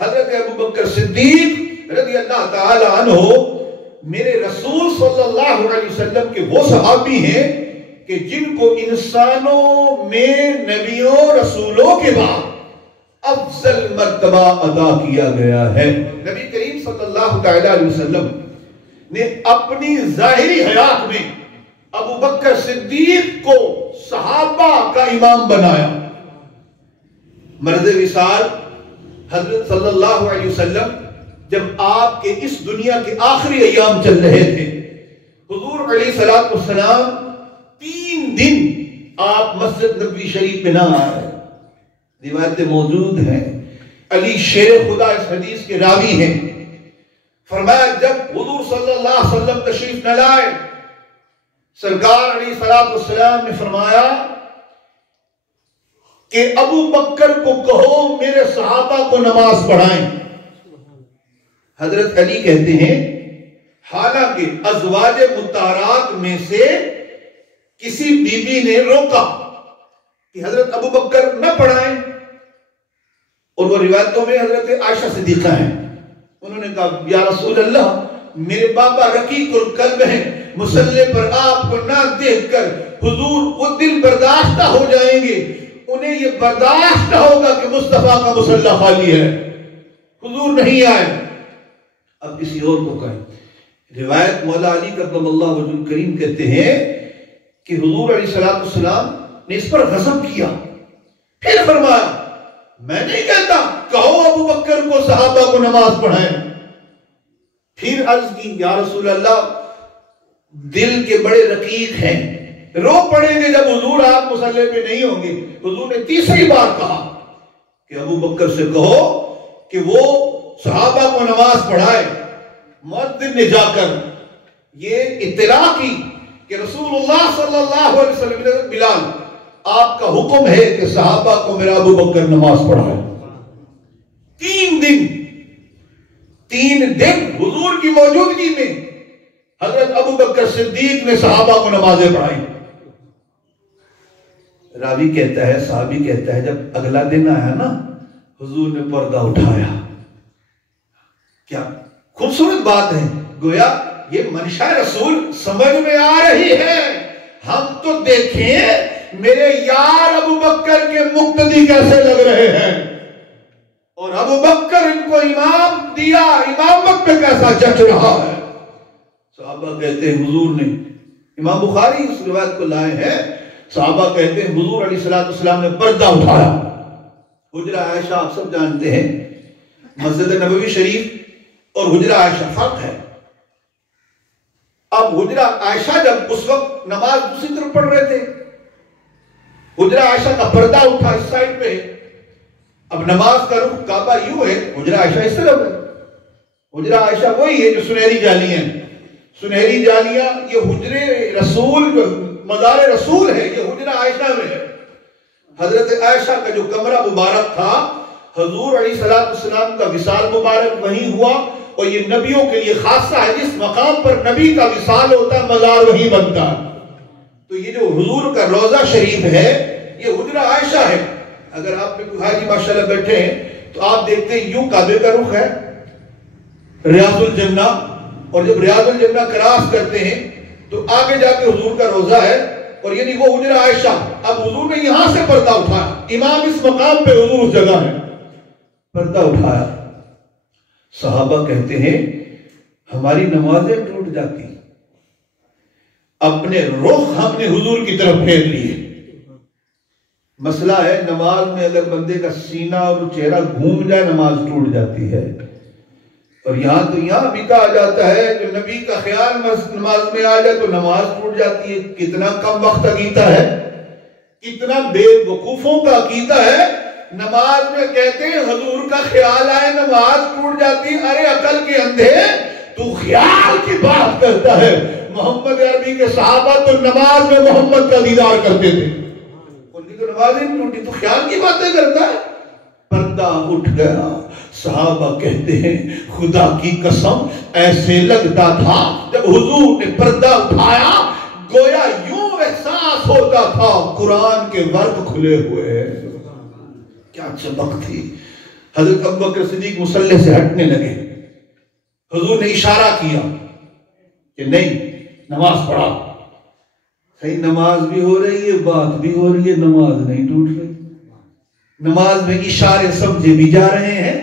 حضرت ابو بکر صدیق رضی اللہ تعالی عنہ میرے رسول صلی اللہ علیہ وسلم کے وہ صحابی ہیں کہ جن کو انسانوں میں نبیوں رسولوں کے بعد افضل مرتبہ عطا کیا گیا ہے۔ نبی کریم صلی اللہ تعالی علیہ وسلم نے اپنی ظاہری حیات میں ابو بکر صدیق کو صحابہ کا امام بنایا۔ مرض وصال حضرت صلی اللہ علیہ وسلم جب آپ کے اس دنیا کے آخری ایام چل رہے تھے، حضور علیہ السلام 3 دن آپ مسجد نبوی شریف میں نہ آئے۔ روایتیں موجود ہیں، علی شیر خدا اس حدیث کے راوی ہیں۔ فرمایا جب حضور صلی اللہ علیہ وسلم تشریف نہ لائے، سرکار علیہ السلام نے فرمایا کہ ابو بکر کو کہو میرے صحابہ کو نماز پڑھائیں۔ حضرت علی کہتے ہیں حالانکہ ازواج مطہرات میں سے کسی بی بی نے روکا کہ حضرت ابو بکر نہ پڑھائیں، اور وہ روایتوں میں حضرت عائشہ صدیقہ ہیں، انہوں نے کہا یا رسول اللہ میرے بابا رقیق القلب ہیں، مصلی پر آپ کو نہ دیکھ کر حضور وہ دل برداشتہ ہو جائیں گے، انہیں یہ برداشت نہ ہوگا کہ مصطفیٰ کا مصلی خالی ہے، حضور نہیں آئے۔ اب کسی اور کو کہیں، روایت مولا علی کرم اللہ وجہ الکریم کہتے ہیں کہ حضور علیہ السلام نے اس پر غضب کیا، پھر فرمایا میں نہیں کہتا کہو ابو بکر کو صحابہ کو نماز پڑھائیں۔ پھر عرض کی یا رسول اللہ دل کے بڑے رقیق ہیں، رو پڑیں گے جب حضور آپ مصلی پہ نہیں ہوں گے۔ حضور نے تیسری بار کہا کہ ابو بکر سے کہو کہ وہ صحابہ کو نماز پڑھائے۔ مؤذن نے جا کر یہ اطلاع کی کہ رسول اللہ صلی اللہ علیہ وسلم نے بلال آپ کا حکم ہے کہ صحابہ کو میرا ابو بکر نماز پڑھائے۔ 3 دن حضور کی موجودگی میں حضرت ابو بکر صدیق نے صحابہ کو نمازیں پڑھائی۔ راوی کہتا ہے، صحابی کہتا ہے جب اگلا دن آیا نا حضور نے پردہ اٹھایا۔ کیا خوبصورت بات ہے، گویا یہ منشاء رسول سمجھ میں آ رہی ہے۔ ہم تو دیکھیں میرے یار ابو بکر کے مقتدی کیسے لگ رہے ہیں، اور ابو بکر ان کو امام دیا، امامت پہ کیسا جچ رہا ہے۔ صحابہ کہتے ہیں حضور نے، امام بخاری اس روایت کو لائے ہیں، صحابہ کہتے ہیں حضور علیہ السلام نے پردہ اٹھایا۔ حجرہ عائشہ آپ سب جانتے ہیں، مسجد نبوی شریف اور حجرہ عائشہ فرق ہے۔ اب حجرہ عائشہ جب اس وقت نماز دوسری طرف پڑھ رہے تھے، حجرہ عائشہ کا پردہ اٹھا اس سائڈ پہ، اب نماز کا رخ کعبہ یوں ہے، حجرہ عائشہ اس طرف ہے۔ حجرہ عائشہ وہی ہے جو سنہری جالیاں، سنہری جالیاں یہ حجرے رسول، مزار رسول ہے، یہ حجرہ عائشہ میں ہے۔ حضرت عائشہ کا جو کمرہ مبارک تھا، حضور علیہ السلام کا وصال مبارک وہیں ہوا، اور یہ نبیوں کے لیے خاصہ ہے، جس مقام پر نبی کا وصال ہوتا ہے مزار وہیں بنتا ہے۔ تو یہ جو حضور کا روضہ شریف ہے یہ حجرہ عائشہ ہے۔ اگر آپ میں کوئی حاجی ماشاءاللہ بیٹھے ہیں تو آپ دیکھتے ہیں یوں کعبے کا رخ ہے، ریاض الجنہ، اور جب ریاض الجنہ کراس کرتے ہیں تو آگے جا کے حضور کا روضہ ہے، اور یعنی وہ حجرہ عائشہ۔ اب حضور نے یہاں سے پردہ اٹھایا، امام اس مقام پہ، حضور اس جگہ ہے، پردہ اٹھایا۔ صحابہ کہتے ہیں ہماری نمازیں ٹوٹ جاتی، اپنے رخ ہم نے حضور کی طرف پھیر لیے۔ مسئلہ ہے نماز میں اگر بندے کا سینہ اور چہرہ گھوم جائے نماز ٹوٹ جاتی ہے، اور یہاں تو یہاں بھی کہا جاتا ہے جو نبی کا خیال نماز میں آ جائے تو نماز ٹوٹ جاتی ہے۔ کتنا کم وقت عقیدہ ہے، کتنا بے وقوفوں کا عقیدہ ہے۔ نماز میں کہتے ہیں حضور کا خیال آئے نماز ٹوٹ جاتی ہے۔ ارے عقل کے اندھے، تو خیال کی بات کرتا ہے۔ محمد عربی کے صحابہ تو نماز میں محمد کا دیدار کرتے تھے، ان کی تو نماز نہیں ٹوٹی، تو خیال کی باتیں کرتا ہے۔ پردہ اٹھ گیا۔ صحابہ کہتے ہیں خدا کی قسم ایسے لگتا تھا جب حضور نے پردہ اٹھایا گویا یوں احساس ہوتا تھا قرآن کے ورق کھلے ہوئے ہیں۔ کیا چمک تھی۔ حضرت ابوبکر صدیق مصلی سے ہٹنے لگے. حضور نے اشارہ کیا کہ نہیں نماز پڑھا. صحیح نماز بھی ہو رہی ہے، بات بھی ہو رہی ہے، نماز نہیں ٹوٹ رہی. نماز میں اشارے سمجھے بھی جا رہے ہیں،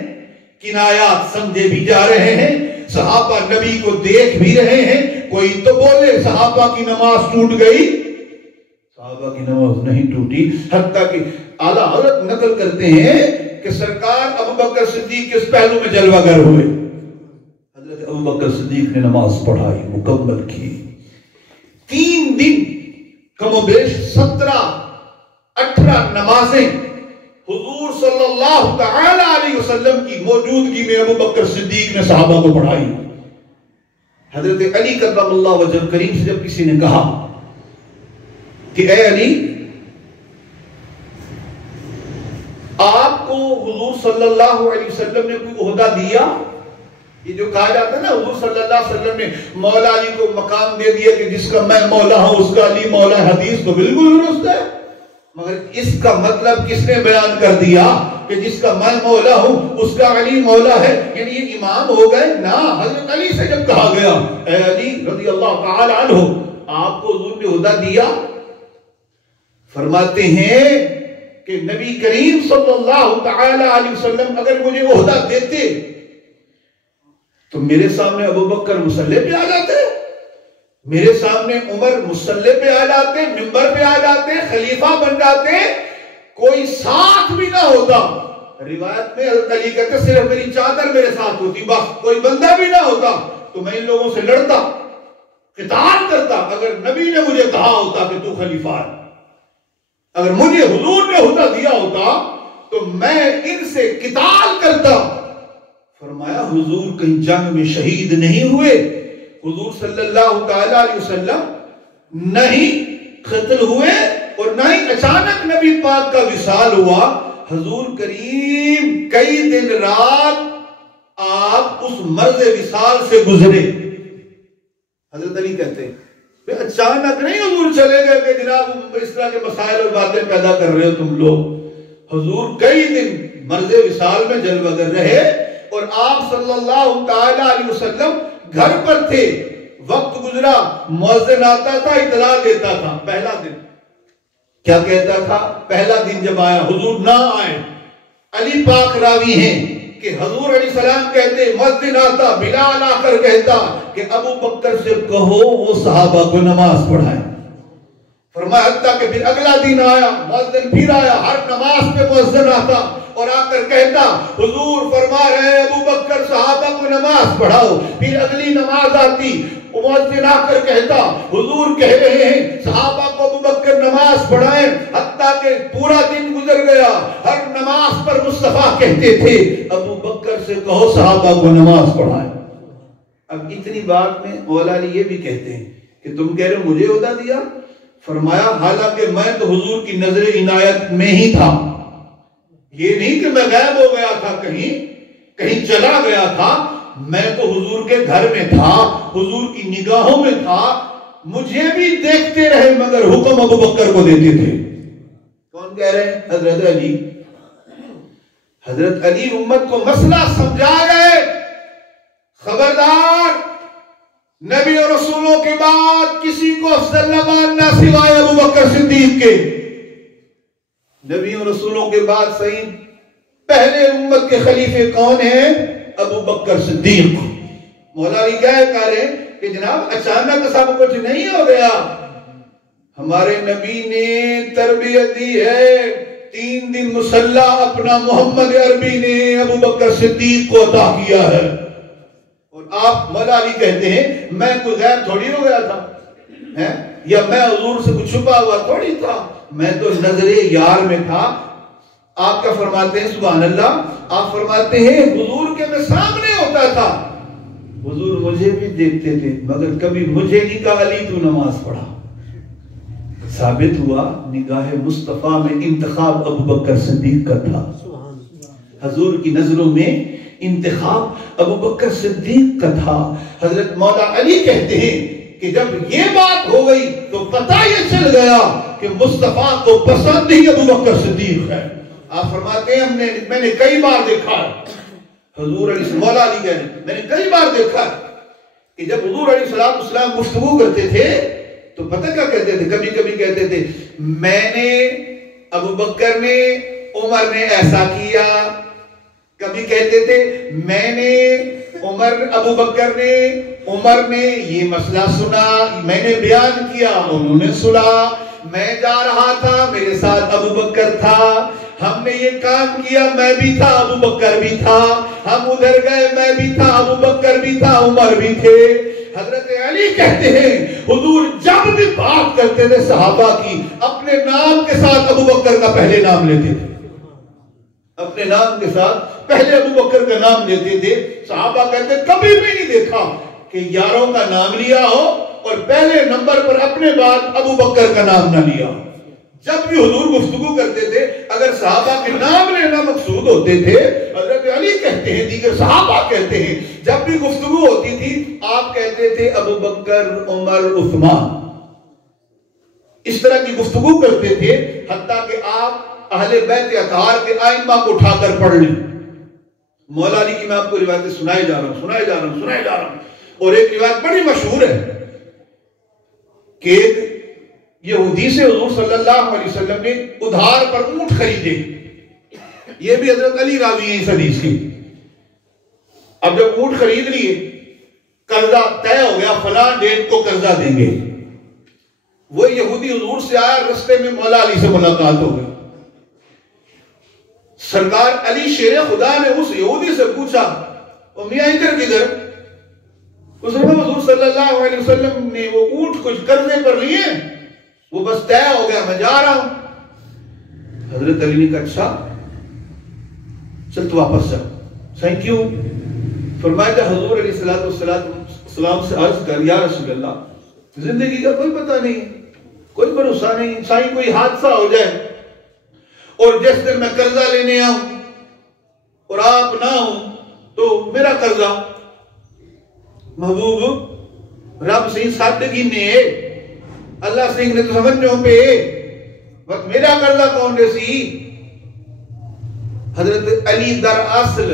کنایات سمجھے بھی جا رہے ہیں، صحابہ نبی کو دیکھ بھی رہے ہیں. کوئی تو بولے صحابہ کی نماز ٹوٹ گئی، صحابہ کی نماز نہیں ٹوٹی. حتیٰ کہ اعلیٰ حضرت نقل کرتے ہیں کہ سرکار ابوبکر صدیق کس پہلو میں جلوہ گر ہوئے. حضرت ابوبکر صدیق نے نماز پڑھائی، مکمل کی. 3 دن کم و بیش 17-18 نمازیں حضور صلی اللہ تعالی علیہ وسلم کی موجودگی میں ابوبکر صدیق نے صحابہ کو پڑھائی. حضرت علی کرم اللہ وجہ کریم سے جب کسی نے کہا کہ اے علی، آپ کو حضور صلی اللہ علیہ وسلم نے کوئی عہدہ دیا؟ یہ جو کہا جاتا ہے نا حضور صلی اللہ علیہ وسلم نے مولا علی کو مقام دے دیا کہ جس کا میں مولا ہوں اس کا علی مولا ہے. حدیث تو بالکل درست ہے، مگر اس کا مطلب کس نے بیان کر دیا کہ جس کا میں مولا ہوں اس کا علی مولا ہے، یعنی یہ امام ہو گئے؟ نہ. حضرت علی سے جب کہا گیا اے علی رضی اللہ تعالی عنہ، آپ کو حضور نے عہدہ دیا؟ فرماتے ہیں کہ نبی کریم صلی اللہ تعالی علیہ وسلم اگر مجھے عہدہ دیتے تو میرے سامنے ابوبکر مصلی پہ آ جاتے، میرے سامنے عمر مصلی پہ آ جاتے، منبر پہ آ جاتے، خلیفہ بن جاتے، کوئی ساتھ بھی نہ ہوتا. روایت میں حضرت علی کہتے صرف میری چادر میرے ساتھ ہوتی، بس کوئی بندہ بھی نہ ہوتا تو میں ان لوگوں سے لڑتا، قتال کرتا. اگر نبی نے مجھے کہا ہوتا کہ تو خلیفہ ہے، اگر مجھے حضور نے عہدہ دیا ہوتا تو میں ان سے قتال کرتا. فرمایا حضور کہیں جنگ میں شہید نہیں ہوئے، حضور صلی اللہ تعالی علیہ وسلم نہیں قتل ہوئے اور نہ ہی اچانک نبی پاک کا وصال ہوا. حضور کریم کئی دن رات آپ اس مرض وصال سے گزرے. حضرت علی کہتے ہیں اچانک نہیں حضور چلے گئے کہ جناب اس طرح کے مسائل اور باتیں پیدا کر رہے ہو تم لوگ. حضور کئی دن مرض وصال میں جلوہ گر رہے اور آپ صلی اللہ تعالی علیہ وسلم گھر پر تھے. وقت گزرا، مؤذن آتا تھا، اطلاع دیتا تھا. پہلا دن کیا کہتا تھا؟ پہلا دن جب آیا حضور نہ آئے، علی پاک راوی ہیں کہ حضور علیہ السلام کہتے مؤذن آتا، بلال آ کر کہتا کہ ابو بکر سے کہو وہ صحابہ کو نماز پڑھائیں. فرمایا حتیٰ کہ پھر اگلا دن آیا، مؤذن پھر آیا، ہر نماز پہ مؤذن آتا اور آ کر کہتا حضور فرما رہے ہیں ابو بکر صحابہ کو نماز پڑھاؤ. پھر اگلی نماز آتی، مؤذن آ کر کہتا حضور کہہ رہے ہیں صحابہ کو ابو بکر نماز پڑھائیں. حتیٰ کہ پورا دن گزر گیا، ہر نماز پر مصطفیٰ کہتے تھے ابو بکر سے کہو صحابہ کو نماز پڑھائیں. اب اتنی بات میں مولا علی یہ بھی کہتے ہیں کہ تم کہہ رہے ہو مجھے عہدہ دیا. فرمایا حالانکہ میں تو حضور کی نظر عنایت میں ہی تھا، یہ نہیں کہ میں غائب ہو گیا تھا، کہیں چلا گیا تھا. میں تو حضور کے گھر میں تھا، حضور کی نگاہوں میں تھا. مجھے بھی دیکھتے رہے مگر حکم ابو بکر کو دیتے تھے. کون کہہ رہے ہیں؟ حضرت علی. حضرت علی امت کو مسئلہ سمجھا گئے. خبردار، نبی اور رسولوں کے بعد کسی کو افضل نہ ماننا سوائے ابو بکر صدیق کے. نبی اور رسولوں کے بعد صحیح پہلے امت کے خلیفے کون ہیں؟ ابو بکر صدیق. مولا علی کیا کہہ رہے ہیں کہ جناب اچانک سب کچھ نہیں ہو گیا. ہمارے نبی نے تربیت دی ہے. 3 دن مصلی اپنا محمد عربی نے ابو بکر صدیق کو عطا کیا ہے. اور آپ مولا علی کہتے ہیں میں کوئی غیر تھوڑی ہو گیا تھا، یا میں حضور سے کچھ چھپا ہوا تھوڑی تھا، میں تو نظر یار میں تھا. آپ کیا فرماتے ہیں؟ سبحان اللہ. آپ فرماتے ہیں حضور کے میں سامنے ہوتا تھا، حضور مجھے بھی دیکھتے تھے مگر کبھی مجھے نہیں کہا علی تو نماز پڑھا. ثابت ہوا نگاہ مصطفیٰ میں انتخاب ابو بکر صدیق کا تھا. حضور کی نظروں میں انتخاب ابو بکر صدیق کا تھا. حضرت مولا علی کہتے ہیں کہ جب یہ بات ہو گئی تو پتہ یہ چل گیا کہ مصطفیٰ کو پسند ہی ابو بکر صدیق ہے. آپ فرماتے ہیں میں نے کئی بار دیکھا ہے، حضور مولا علی کہتے ہیں میں نے کئی بار دیکھا ہے کہ جب حضور علیہ السلام گفتگو کرتے تھے تو پتہ کیا کہتے تھے؟ کبھی کبھی کہتے تھے میں نے، ابو بکر نے، عمر نے ایسا کیا. کبھی کہتے تھے میں نے، ابو بکر نے، عمر نے یہ مسئلہ سنا، میں نے بیان کیا، انہوں نے سنا، میں جا رہا تھا میرے ساتھ ابو بکر تھا، ہم نے یہ کام کیا، میں بھی تھا ابو بکر بھی تھا، ہم ادھر گئے میں بھی تھا ابو بکر بھی تھا عمر بھی تھے. حضرت علی کہتے ہیں حضور جب بھی بات کرتے تھے صحابہ کی اپنے نام کے ساتھ ابو بکر کا پہلے نام لیتے تھے، اپنے نام کے ساتھ پہلے ابو بکر کا نام لیتے تھے. صحابہ کہتے کبھی بھی نہیں دیکھا کہ یاروں کا نام لیا ہو اور پہلے نمبر پر اپنے بعد ابو بکر کا نام نہ لیا. جب بھی حضور گفتگو کرتے تھے اگر صحابہ کے نام لینا مقصود ہوتے تھے، حضرت علی کہتے ہیں، دیگر صحابہ کہتے ہیں، جب بھی گفتگو ہوتی تھی آپ کہتے تھے ابو بکر، عمر، عثمان. اس طرح کی گفتگو کرتے تھے حتیٰ کہ آپ اہل بیت اطہار کے ائمہ کو اٹھا کر پڑھ لیں. مولا علی کی میں آپ کو روایتیں سنائے جا رہا ہوں. اور ایک روایت بڑی مشہور ہے کہ ایک یہودی سے حضور صلی اللہ علیہ وسلم نے ادھار پر اونٹ خریدے. یہ بھی حضرت علی راوی ہیں اس حدیث کی. اب جب اونٹ خرید لیے، قرضہ طے ہو گیا فلاں ڈیٹ کو قرضہ دیں گے. وہ یہودی حضور سے آیا، رستے میں مولا علی سے ملاقات ہو گئی. سرکار علی شیر خدا نے اس یہودی سے پوچھا میاں ادھر کدھر؟ اس نے حضور صلی اللہ علیہ وسلم نے وہ اونٹ کچھ قرضے پر لیے، وہ بس طے ہو گیا، میں جا رہا ہوں. حضرت علی نے کہا اچھا چل تو واپس جا. صحیح کیوں؟ فرمایا حضور علیہ السلام سے عرض کر یا رسول اللہ زندگی کا کوئی پتہ نہیں، کوئی بھروسہ نہیں، صحیح کوئی حادثہ ہو جائے اور جس دن میں قرضہ لینے آؤں اور آپ نہ ہوں تو میرا قرضہ محبوب رب سے سادگی نے اللہ سے نے تو سمجھو پہ وقت میرا قرضہ کون دے سی. حضرت علی در اصل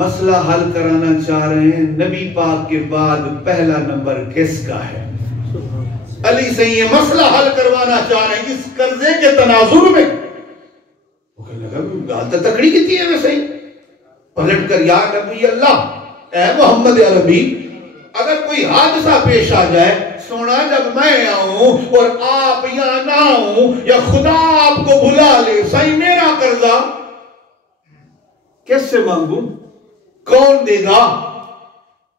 مسئلہ حل کرانا چاہ رہے ہیں نبی پاک کے بعد پہلا نمبر کس کا ہے؟ علی سے یہ مسئلہ حل کروانا چاہ رہے ہیں اس قرضے کے تناظر میں. وہ کہنے لگا گالتا تکڑی کتنی ہے ویسے ہی. پلٹ کر یا نبی اللہ، اے محمد عربی، اگر کوئی حادثہ پیش آ جائے، سونا جب میں آؤں اور آپ یا نہ آؤں یا خدا آپ کو بلا لے، صحیح میرا قرضہ کیسے مانگوں؟ کون دے گا؟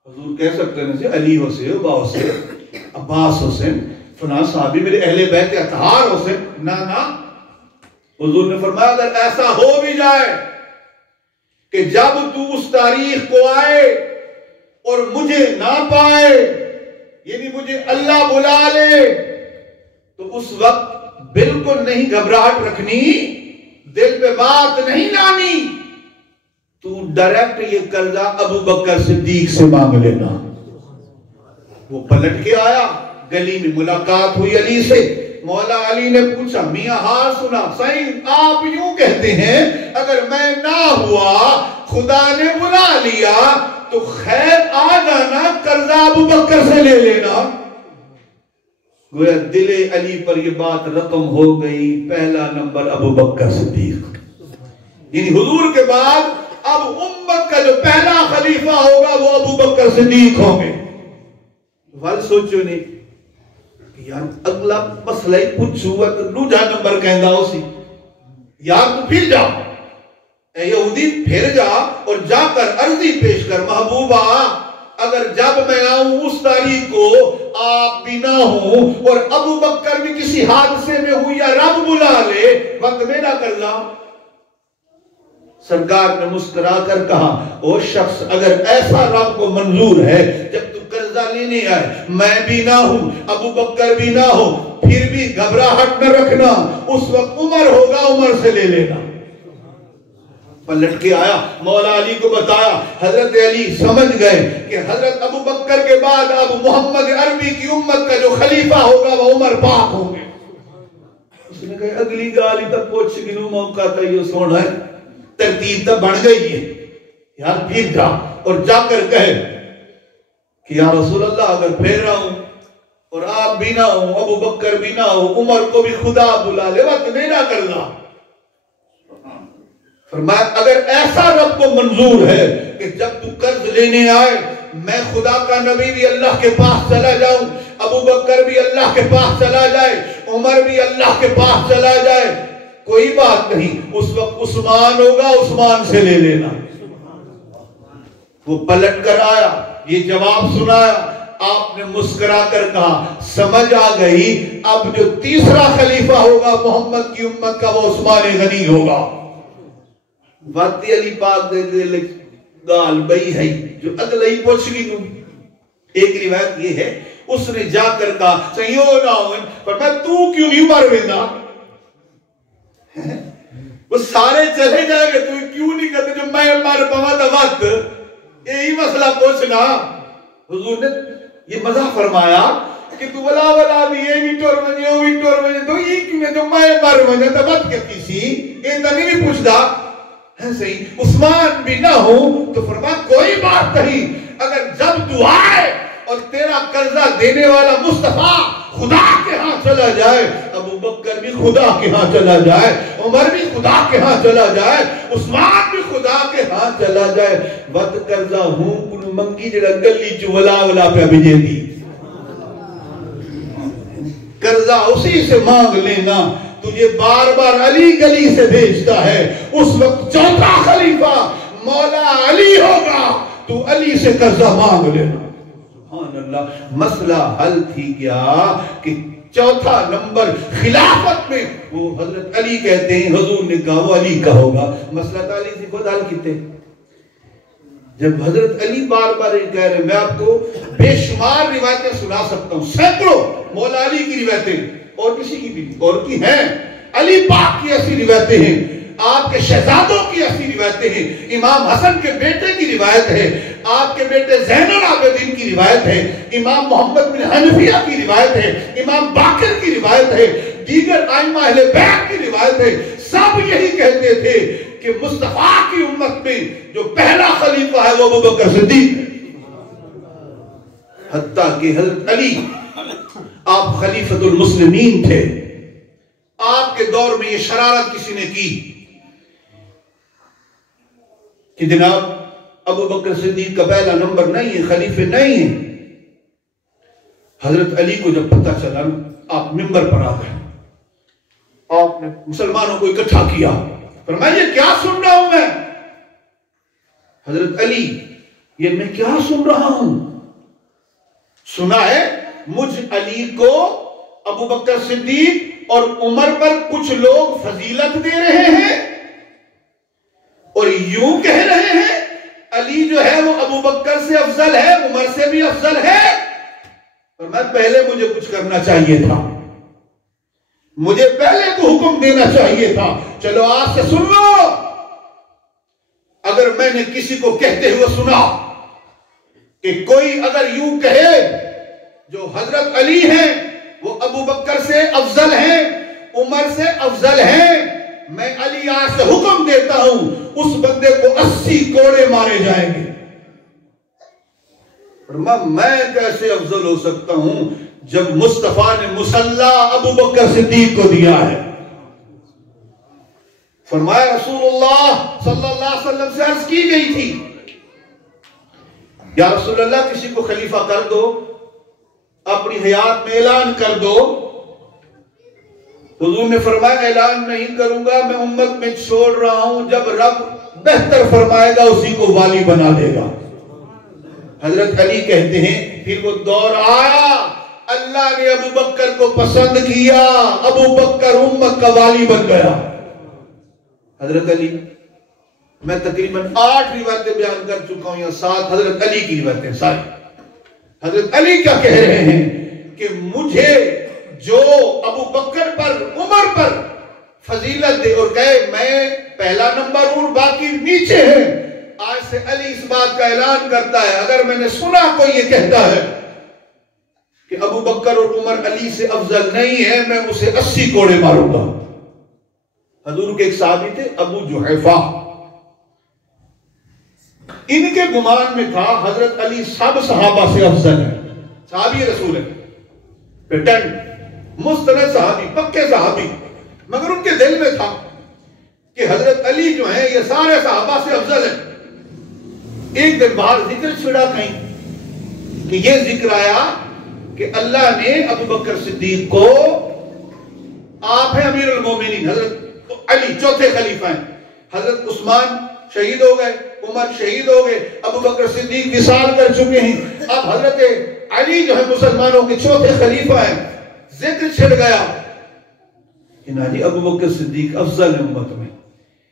حضور کہہ سکتے ہیں علی حسین، ابا حسین، عباس حسین، فلاں صحابی میرے اہل بیت اطہار حسین. نہ حضور نے فرمایا اگر ایسا ہو بھی جائے کہ جب تو اس تاریخ کو آئے اور مجھے نہ پائے، یعنی مجھے اللہ بلا لے، تو اس وقت بالکل نہیں گھبراہٹ رکھنی، دل پہ بات نہیں لانی، تو ڈائریکٹ یہ قرضہ ابو بکر صدیق سے مانگ لینا. وہ پلٹ کے آیا، گلی میں ملاقات ہوئی علی سے. مولا علی نے پوچھا میاں ہاں سنا. صحیح آپ یوں کہتے ہیں اگر میں نہ ہوا خدا نے بلا لیا تو خیر آ جانا، قرضہ ابو بکر سے لے لینا. گویا دل علی پر یہ بات رقم ہو گئی، پہلا نمبر ابو بکر صدیق. یعنی حضور کے بعد اب امت کا جو پہلا خلیفہ ہوگا وہ ابو بکر صدیق ہوں گے. وال سوچو نہیں کہ یار اگلا مسئلہ ہی پوچھو تو دوجا نمبر کہندا ہو سی، یار تو پھر جا اے یہودی، پھر جا اور جا کر عرضی پیش کر محبوبہ اگر جب میں آؤں اس تاریخ کو آپ بھی نہ ہوں اور ابو بکر بھی کسی حادثے میں ہوں یا رب بلا لے، وقت میرا قرضہ. سرکار نے مسکرا کر کہا او شخص اگر ایسا رب کو منظور ہے جب تو قرضہ لینے آئے میں بھی نہ ہوں ابو بکر بھی نہ ہو پھر بھی گھبراہٹ نہ رکھنا، اس وقت عمر ہوگا عمر سے لے لینا. پلٹ کے آیا، مولا علی کو بتایا. حضرت علی سمجھ گئے کہ حضرت ابو بکر کے بعد اب محمد عربی کی امت کا جو خلیفہ ہوگا وہ عمر پاک ہوں گے. اس نے کہا اگلی گالی تک پوچھ گنو موقع تھا یہ سونا ہے ترتیب تک بڑھ گئی ہے یار پھر جا اور جا کر کہے کہ یا رسول اللہ اگر پھر رہا ہوں اور آپ بھی نہ ہوں ابو بکر بھی نہ ہو عمر کو بھی خدا بلا لے وقت نہیں نہ کرنا فرمایا اگر ایسا رب کو منظور ہے کہ جب تو قرض لینے آئے میں خدا کا نبی بھی اللہ کے پاس چلا جاؤں ابو بکر بھی اللہ کے پاس چلا جائے عمر بھی اللہ کے پاس چلا جائے کوئی بات نہیں اس وقت عثمان ہوگا عثمان سے لے لینا وہ پلٹ کر آیا یہ جواب سنایا آپ نے مسکرا کر کہا سمجھ آ گئی اب جو تیسرا خلیفہ ہوگا محمد کی امت کا وہ عثمان غنی ہوگا واتی علی پاک دے دے گال بئی ہے جو اگلا ہی پوچھ گی نو ایک روایت یہ ہے اس نے جا کر کہا سیو ناون پر میں تو کیوں نہیں مر وینا وہ سارے چلے جائے گے تو کیوں نہیں کہتے جو میں مر پاوا دا وقت یہی مسئلہ پوچھنا حضور نے یہ مزہ فرمایا کہ تو ولا ولا بھی یہ بھی ٹور بنے وہ بھی ٹور بنے تو یہ کیوں ہے جو میں مر بنے تو بات کہتی سی یہ تو نہیں پوچھتا ہے صحیح عثمان بھی نہ ہو تو فرمایا کوئی بات نہیں اگر جب تو آئے اور تیرا قرضہ دینے والا مصطفیٰ خدا کے ہاں چلا جائے ابو بکر بھی خدا کے ہاں چلا جائے عمر بھی خدا کے ہاں چلا جائے عثمان بھی خدا کے ہاں چلا جائے وقت قرضہ ہوں کنو منگی جڑا گلی چو ولا ولا پہ بھیجے دی قرضہ اسی سے مانگ لینا تجھے بار بار علی گلی سے بھیجتا ہے اس وقت چوتھا خلیفہ مولا علی ہوگا تو علی سے قرضہ مانگ لینا سبحان اللہ مسئلہ حل تھی کیا کہ چوتھا نمبر خلافت میں وہ حضرت علی کہتے ہیں حضور نے کہا وہ علی کا ہوگا مسئلہ تعالی سے خود حل کیتے جب حضرت علی بار بار یہ کہہ رہے میں آپ کو بے شمار روایتیں سنا سکتا ہوں سینکڑوں مولا علی کی روایتیں اور کسی کی بھی اور کی ہیں علی پاک کی ایسی روایتیں ہیں آپ کے شہزادوں کی ایسی روایتیں ہیں امام حسن کے بیٹے کی روایت ہے آپ کے بیٹے زین العابدین کی روایت ہے امام محمد بن حنفیہ کی روایت ہے امام باقر کی روایت ہے دیگر ائمہ اہل بیت کی روایت ہے سب یہی کہتے تھے کہ مصطفیٰ کی امت میں جو پہلا خلیفہ ہے وہ ابو بکر صدیق حتیٰ کہ حضرت علی آپ خلیفۃ المسلمین تھے آپ کے دور میں یہ شرارت کسی نے کی کہ جناب ابو بکر صدیق کا پہلا نمبر نہیں ہے خلیفہ نہیں ہے حضرت علی کو جب پتہ چلا آپ منبر پر آ گئے آپ نے مسلمانوں کو اکٹھا کیا فرمایا یہ کیا سن رہا ہوں میں حضرت علی یہ میں کیا سن رہا ہوں سنا ہے مجھ علی کو ابو بکر صدیق اور عمر پر کچھ لوگ فضیلت دے رہے ہیں اور یوں کہہ رہے ہیں علی جو ہے وہ ابو بکر سے افضل ہے عمر سے بھی افضل ہے اور میں پہلے مجھے کچھ کرنا چاہیے تھا مجھے پہلے کو حکم دینا چاہیے تھا چلو آج سے سن لو اگر میں نے کسی کو کہتے ہوئے سنا کہ کوئی اگر یوں کہے جو حضرت علی ہیں وہ ابو بکر سے افضل ہیں عمر سے افضل ہیں میں علی آج سے حکم دیتا ہوں اس بندے کو 80 کوڑے مارے جائیں گے میں کیسے افضل ہو سکتا ہوں جب مصطفیٰ نے مصلح ابو بکر صدیق کو دیا ہے فرمایا رسول اللہ صلی اللہ علیہ وسلم سے عرض کی گئی تھی یا رسول اللہ کسی کو خلیفہ کر دو اپنی حیات میں اعلان کر دو حضور نے فرمایا اعلان نہیں کروں گا میں امت میں چھوڑ رہا ہوں جب رب بہتر فرمائے گا اسی کو والی بنا دے گا حضرت علی کہتے ہیں پھر وہ دور آیا اللہ نے ابو بکر کو پسند کیا ابو بکر امت کا والی بن گیا حضرت علی میں تقریباً 8 روایتیں بیان کر چکا ہوں یا 7 حضرت علی کی روایتیں ساری حضرت علی کیا کہہ رہے ہیں کہ مجھے جو ابو بکر پر عمر پر فضیلت دے اور کہے میں پہلا نمبر ہوں باقی نیچے ہیں آج سے علی اس بات کا اعلان کرتا ہے اگر میں نے سنا کوئی یہ کہتا ہے کہ ابو بکر اور عمر علی سے افضل نہیں ہے، میں اسے 80 کوڑے ماروں گا۔ حضور کے ایک صحابی تھے ابو جحیفہ، ان کے گمان میں تھا حضرت علی سب صحابہ سے افضل ہے، صحابی رسول ہے، پیٹنٹ مستند صحابی، پکے صحابی، مگر ان کے دل میں تھا کہ حضرت علی جو ہیں یہ سارے صحابہ سے افضل ہیں۔ ایک دن باہر ذکر چھڑا کہیں کہ یہ ذکر آیا کہ اللہ نے ابو بکر صدیق کو، آپ ہیں امیر المومنین، حضرت علی چوتھے خلیفہ ہیں، حضرت عثمان شہید ہو گئے، عمر شہید ہو گئے، ابو بکر صدیق وصال کر چکے ہیں، اب حضرت علی جو ہے مسلمانوں کے چوتھے خلیفہ ہیں۔ ذکر چھڑ گیا کہ ناجی ابو بکر صدیق افضل ہے امت میں۔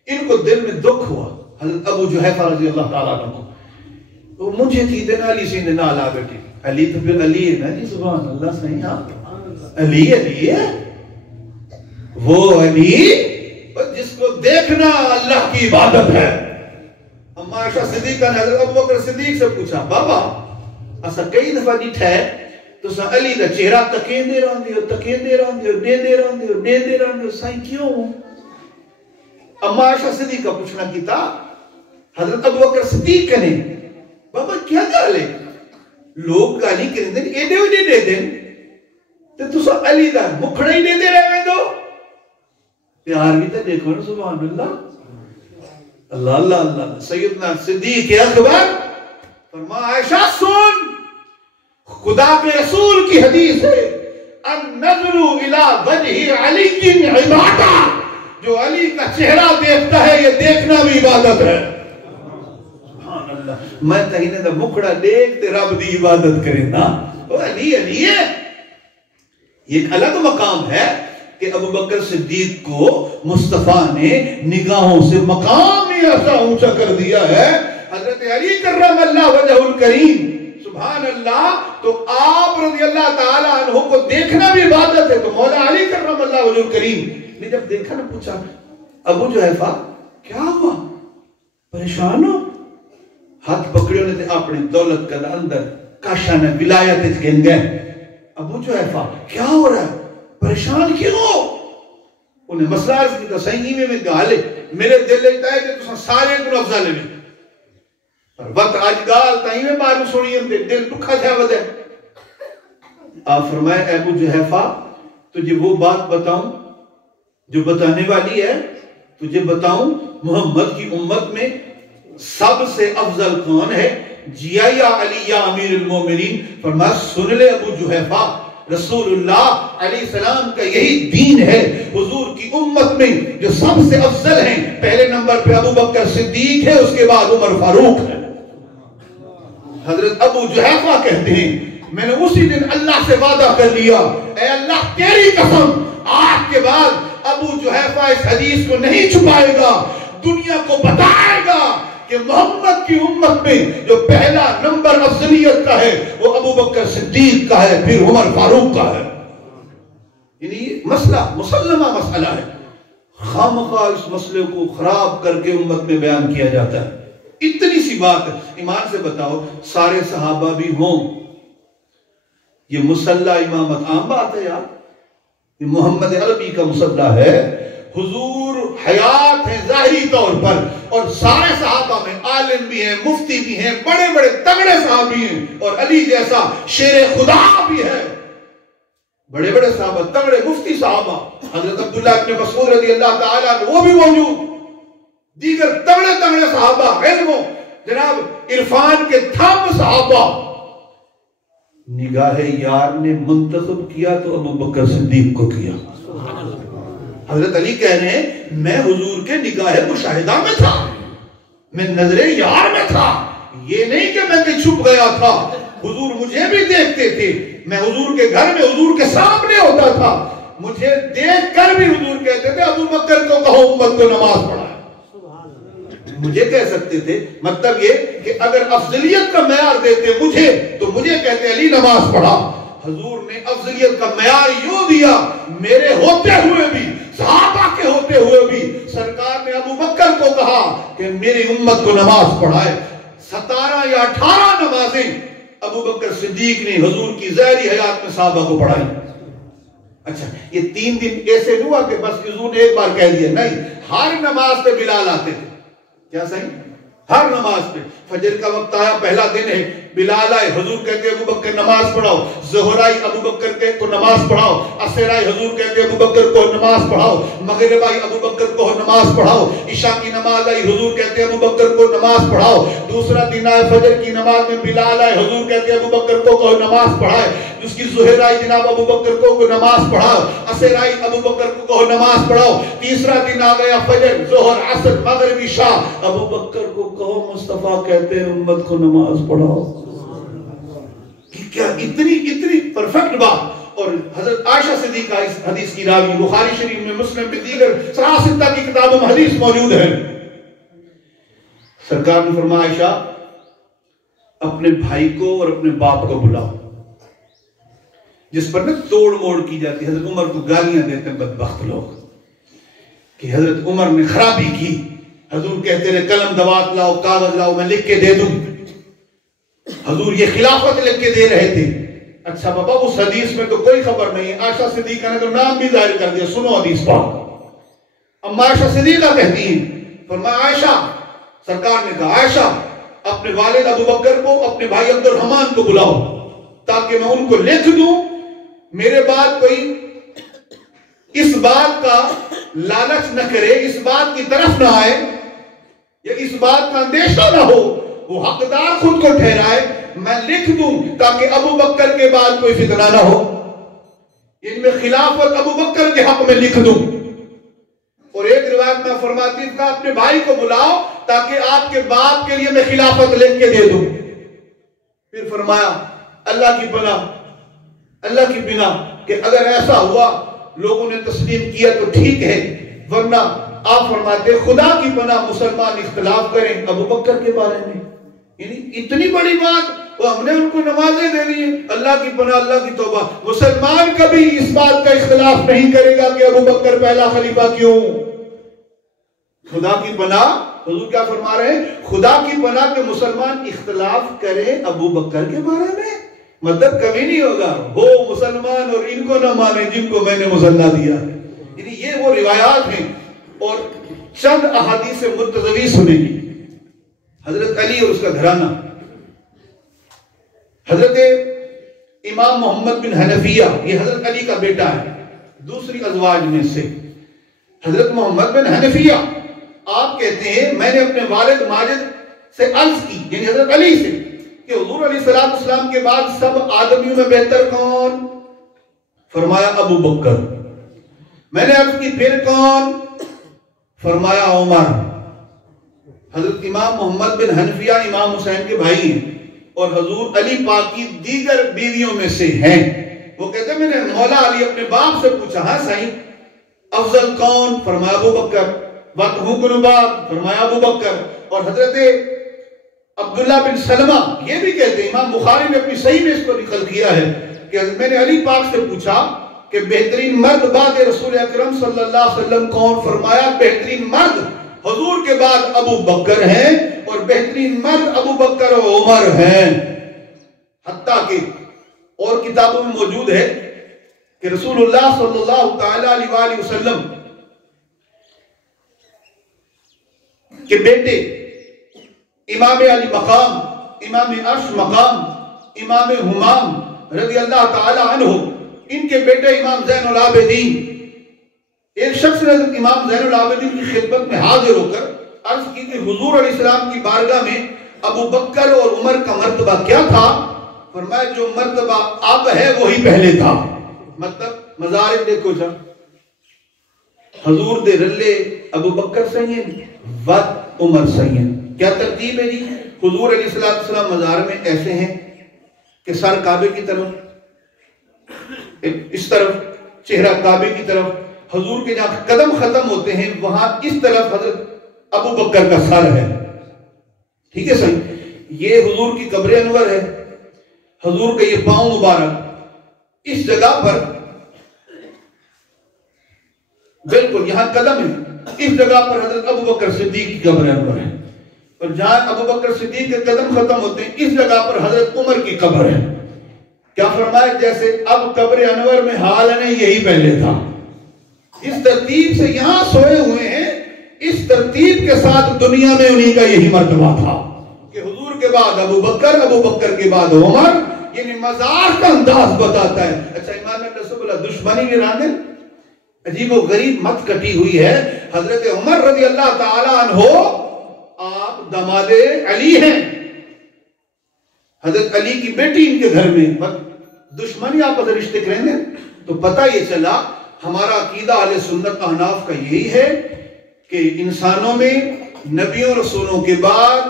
ان کو دل میں دکھ ہوا، حضرت ابو جحیفہ رضی اللہ تعالیٰ عنہ کو، تو مجھے تھی دن علی سے نال آ بیٹھی، علی تو پھر علی ہے نا جی، سبحان اللہ، صحیح، ہاں علی علی ہے، وہ علی جس کو دیکھنا اللہ کی عبادت ہے۔ اما عائشہ صدیقہ نے حضرت ابو بکر صدیق سے پوچھا، بابا اسا کئی دفعہ ڈٹھا ہے تو سا علی دا چہرہ تکیندے رہندے ہو، تکیندے رہندے ہو، ڈیندے رہندے ہو، ڈیندے رہندے ہو، سائیں کیوں؟ اما عائشہ صدیقہ پوچھنا کیتا، حضرت ابو بکر صدیق کہنے، بابا کیا گال ہے؟ لوگ گالی کریں دیں، ایڈے ہوئے دے دیں، تو سا علی دا مکھڑا ہی دے دے رہے دو، پیار بھی تو دیکھو نا، سبحان اللہ، اللہ اللہ اللہ۔ سیدنا صدیق اکبر فرما، عائشہ سن، خدا کے رسول کی حدیث ہے، النظر الی وجہ علی عبادہ، جو علی کا چہرہ دیکھتا ہے یہ دیکھنا بھی عبادت ہے۔ سبحان اللہ، میں تہینے دا مکھڑا دیکھتے رب دی عبادت کریں نا، وہ علی علی ہے۔ یہ ایک الگ مقام ہے کہ ابو بکر صدیق کو مصطفیٰ نے نگاہوں سے مقام ہی ایسا اونچا کر دیا ہے، حضرت علی کرم اللہ وجہ الکریم، سبحان اللہ، تو آپ رضی اللہ تعالیٰ عنہ کو دیکھنا بھی عبادت ہے، تو مولا علی کرم اللہ وجہ الکریم نے جب دیکھا نا، پوچھا ابو جحیفہ کیا ہوا، پریشان ہو؟ ہاتھ پکڑے نے اپنی دولت کا اندر کاشان ولایت کہن گئے، ابو جحیفہ کیا ہو رہا ہے، پریشان کیوں ہو؟ انہیں مسئلہ عرض کی تو صحیح میں گالے میرے دل لیتا ہے کہ تسا سارے کو افضل ہے، پر وقت آج گال تاہی میں بارو سنی ہم دل دکھا تھا ودے۔ آپ فرمائے، ابو جحیفہ تجھے وہ بات بتاؤں جو بتانے والی ہے، تجھے بتاؤں محمد کی امت میں سب سے افضل کون ہے؟ جیا یا علی یا امیر المومنین؟ فرمایا سن لے ابو جحیفہ، رسول اللہ علیہ السلام کا یہی دین ہے، حضور کی امت میں جو سب سے افضل ہیں، پہلے نمبر پہ ابو بکر صدیق ہے، اس کے بعد عمر فاروق ہے۔ حضرت ابو جحیفہ کہتے ہیں، میں نے اسی دن اللہ سے وعدہ کر لیا، اے اللہ تیری قسم، آج کے بعد ابو جحیفہ اس حدیث کو نہیں چھپائے گا، دنیا کو بتائے گا کہ محمد کی امت میں جو پہلا نمبر افضلیت کا ہے وہ ابو بکر صدیق کا ہے، پھر عمر فاروق کا ہے۔ یعنی یہ مسئلہ مسلمہ مسئلہ ہے، خامخواہ اس مسئلے کو خراب کر کے امت میں بیان کیا جاتا ہے۔ اتنی سی بات ہے، ایمان سے بتاؤ سارے صحابہ بھی ہوں، یہ مسلح امامت عام بات ہے یار، یہ محمد عربی کا مسلح ہے، حضور حیات ہیں ظاہری طور پر، اور سارے صحابہ میں عالم بھی ہیں، مفتی بھی ہیں، بڑے بڑے تگڑے صحابی ہیں، اور علی جیسا شیر خدا بھی ہے، بڑے بڑے صحابہ، تگڑے مفتی صحابہ، حضرت عبداللہ ابن مسعود رضی اللہ تعالیٰ عنہ وہ بھی موجود، دیگر تگڑے تگڑے صحابہ، علم جناب عرفان کے تھام صحابہ۔ نگاہ یار نے منتخب کیا تو ابو بکر صدیق کو کیا۔ حضرت علی کہہ رہے ہیں میں حضور کے نگاہ مشاہدہ میں تھا، میں نظر یار میں تھا، یہ نہیں کہ میں کہیں چھپ گیا تھا، حضور مجھے بھی دیکھتے تھے، میں حضور کے گھر میں حضور کے سامنے ہوتا تھا، مجھے دیکھ کر بھی حضور کہتے تھے ابو بکر کو کہو امت کو نماز پڑھائے۔ مجھے کہہ سکتے تھے، مطلب یہ کہ اگر افضلیت کا معیار دیتے مجھے تو مجھے کہتے علی نماز پڑھا۔ حضور نے افضلیت کا معیار یوں دیا، میرے ہوتے ہوئے بھی، صحابہ کے ہوتے ہوئے بھی سرکار نے ابو بکر کو کہا کہ میری امت کو نماز پڑھائے۔ 17 یا 18 نمازیں ابو بکر صدیق نے حضور کی ظاہری حیات میں صحابہ کو پڑھائی. اچھا یہ 3 دن ایسے نہیں ہوا کہ بس حضور نے ایک بار کہہ دیا, نہیں, ہر نماز پہ بلال آتے تھے. کیا صحیح؟ ہر نماز پہ. فجر کا وقت آیا, پہلا دن ہے, بلال آئے, حضور کہتے ابو بکر نماز پڑھاؤ. ظہر آئی, ابو بکر کو نماز پڑھاؤ. عصر آئی, حضور کہتے ابو بکر کو نماز پڑھاؤ. مغرب آئی, ابو بکر کو نماز پڑھاؤ. عشاء کی نماز آئی, حضور کہتے ابو بکر کو نماز پڑھاؤ. دوسرا دن آئے, فجر کی نماز میں بلال آئے, حضور کہتے ابو بکر کو نماز پڑھائے. اس کی ظہر آئی, جناب ابو بکر کو نماز پڑھاؤ. عصر آئی, ابو بکر کو نماز پڑھاؤ. تیسرا دن آ گیا, فجر, ظہر, عصر, مغرب, عشاء, ابو بکر کو کہو مصطفیٰ کہتے ہیں امت کو نماز پڑھاؤ. کیا اتنی پرفیکٹ بات. اور حضرت عائشہ صدیقہ اس حدیث کی راوی, بخاری شریف میں, مسلم میں, دیگر سراستہ کی کتابوں میں حدیث موجود ہے. سرکار نے فرمایا, عائشہ اپنے بھائی کو اور اپنے باپ کو بلاؤ. جس پر توڑ موڑ کی جاتی. حضرت عمر کو گالیاں دیتے ہیں بدبخت لوگ کہ حضرت عمر نے خرابی کی. حضور کہتے رہے قلم دوات لاؤ, کاغذ لاؤ, میں لکھ کے دے دوں. حضور یہ خلافت لکھ کے دے رہے تھے. اچھا بابا, اس حدیث میں تو کوئی خبر نہیں ہے. عائشہ صدیقہ نے تو نام بھی ظاہر کر دیا. سنو حدیث پاک. اما عائشہ صدیقہ کہتی ہیں, فرمایا عائشہ, سرکار نے کہا عائشہ اپنے والد ابو بکر کو, اپنے بھائی عبد الرحمن کو بلاؤ تاکہ میں ان کو لکھ دوں. میرے بعد کوئی اس بات کا لالچ نہ کرے, اس بات کی طرف نہ آئے, یا اس بات کا اندیشہ نہ ہو, وہ حقدار خود کو ٹھہرائے. میں لکھ دوں تاکہ ابو بکر کے بعد کوئی فتنہ نہ ہو. یعنی میں خلافت ابو بکر کے حق میں لکھ دوں. اور ایک روایت میں فرماتی تھا اپنے بھائی کو بلاؤ تاکہ آپ کے باپ کے لیے میں خلافت لکھ کے دے دوں. پھر فرمایا اللہ کی پناہ, اللہ کی بنا کہ اگر ایسا ہوا لوگوں نے تسلیم کیا تو ٹھیک ہے, ورنہ آپ فرماتے خدا کی پناہ مسلمان اختلاف کریں ابو بکر کے بارے میں. یعنی اتنی بڑی بات, وہ ہم نے ان کو نمازیں دے دی ہیں. اللہ کی پناہ, اللہ کی توبہ, مسلمان کبھی اس بات کا اختلاف نہیں کرے گا کہ ابو بکر پہلا خلیفہ کیوں. خدا کی پناہ, حضور کیا فرما رہے ہیں, خدا کی پناہ کہ مسلمان اختلاف کریں ابو بکر کے بارے میں. مطلب کبھی نہیں ہوگا وہ مسلمان اور ان کو نہ مانے جن کو میں نے مسلح دیا ہے. یعنی یہ وہ روایات ہیں. اور چند احادیث مرتضوی سنیں گی. حضرت علی اور اس کا گھرانہ, حضرت امام محمد بن حنفیہ, یہ حضرت علی کا بیٹا ہے, دوسری ازواج میں سے. حضرت محمد بن حنفیہ آپ کہتے ہیں میں نے اپنے والد ماجد سے عرض کی, یعنی حضرت علی سے, کہ حضور علیہ السلام کے بعد سب آدمیوں میں بہتر کون؟ فرمایا ابو بکر. میں نے عرض کی پھر کون؟ فرمایا عمر. حضرت امام محمد بن حنفیہ امام حسین کے بھائی ہیں اور حضور علی پاک کی دیگر بیویوں میں سے ہیں. وہ کہتے ہیں میں نے مولا علی اپنے باپ سے پوچھا, ہاں صحیح, افضل کون؟ فرمایا ابو بکر. وقت بعد فرمایا ابو بکر. اور حضرت عبداللہ بن سلمہ یہ بھی کہتے ہیں, امام بخاری نے اپنی صحیح میں اس کو نقل کیا ہے کہ میں نے علی پاک سے پوچھا کہ بہترین مرد بعد رسول اکرم صلی اللہ علیہ وسلم کون؟ فرمایا بہترین مرد حضور کے بعد ابو بکر ہیں اور بہترین مرد ابو بکر و عمر ہیں. حتیٰ کہ اور کتابوں میں موجود ہے کہ رسول اللہ صلی اللہ تعالی علیہ وسلم کے بیٹے امام علی مقام, امام عرش مقام, امام حمام رضی اللہ تعالی عنہ, ان کے بیٹے امام زین العابدین, ایک شخص نے امام زین العابدین کی خدمت میں حاضر ہو کر عرض کی کہ حضور علیہ السلام کی بارگاہ میں ابو بکر اور عمر کا مرتبہ کیا تھا؟ فرمایا جو مرتبہ اب ہے وہی پہلے تھا. مطلب مظاہر دیکھو جا, حضور دے رلے ابو بکر سید ود عمر سید. کیا ترتیب ہے جی؟ حضور علیہ السلام مزار میں ایسے ہیں کہ سر کعبے کی طرف, اس طرف چہرہ کعبے کی طرف. حضور کے جہاں قدم ختم ہوتے ہیں وہاں اس طرف حضرت ابو بکر کا سر ہے. ٹھیک ہے صحیح. یہ حضور کی قبر انور ہے, حضور کا یہ پاؤں مبارک اس جگہ پر بالکل یہاں قدم ہے, اس جگہ پر حضرت ابو بکر صدیق کی قبر انور ہے. اور جہاں ابو بکر صدیق کے قدم ختم ہوتے ہیں اس جگہ پر حضرت عمر کی قبر ہے. کیا فرمایا؟ جیسے اب قبر انور میں حال ہے یہی پہلے تھا. اس ترتیب سے یہاں سوئے ہوئے ہیں, اس ترتیب کے ساتھ دنیا میں انہی کا یہی مرتبہ تھا کہ حضور کے بعد ابو بکر, ابو بکر کے بعد عمر. یعنی مزار کا انداز بتاتا ہے. اچھا امام رسول اللہ دشمنی بھی رانے عجیب و غریب مت کٹی ہوئی ہے. حضرت عمر رضی اللہ تعالی عنہ آپ داماد علی ہیں, حضرت علی کی بیٹی ان کے گھر میں, دشمنی آپ سے رشتے کریں گے. تو پتہ یہ چلا ہمارا عقیدہ اہل سنت احناف کا یہی ہے کہ انسانوں میں نبیوں رسولوں کے بعد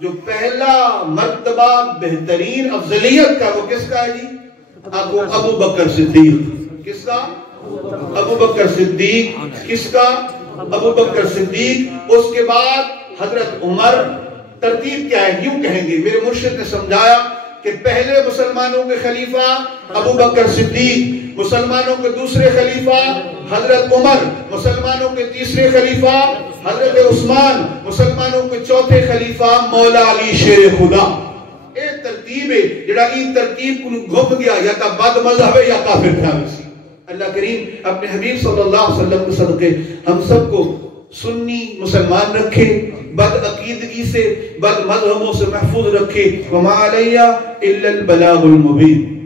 جو پہلا مرتبہ بہترین افضلیت کا وہ کس کا ہے جی؟ ابو بکر صدیق. کس کا؟ ابو بکر صدیق. کس کا؟ ابو بکر صدیق. اس کے بعد حضرت عمر. ترتیب کیا ہے؟ یوں کہیں گے, میرے مرشد نے سمجھایا کہ پہلے مسلمانوں کے خلیفہ ابو بکر صدیق, مسلمانوں کے دوسرے خلیفہ حضرت عمر, مسلمانوں کے تیسرے خلیفہ حضرت عثمان, مسلمانوں کے چوتھے خلیفہ مولا علی شیر خدا. ایک ترتیب ہے جڑا این ترتیب کو گھم گیا, یا تا بد مذہب ہے یا کافر تھا. اللہ کریم اپنے حبیب صلی اللہ علیہ وسلم کے صدقے ہم سب کو سنی مسلمان رکھے, بد عقیدگی سے, بد مذہبوں سے محفوظ رکھے. وما علیہ الا البلاغ المبین.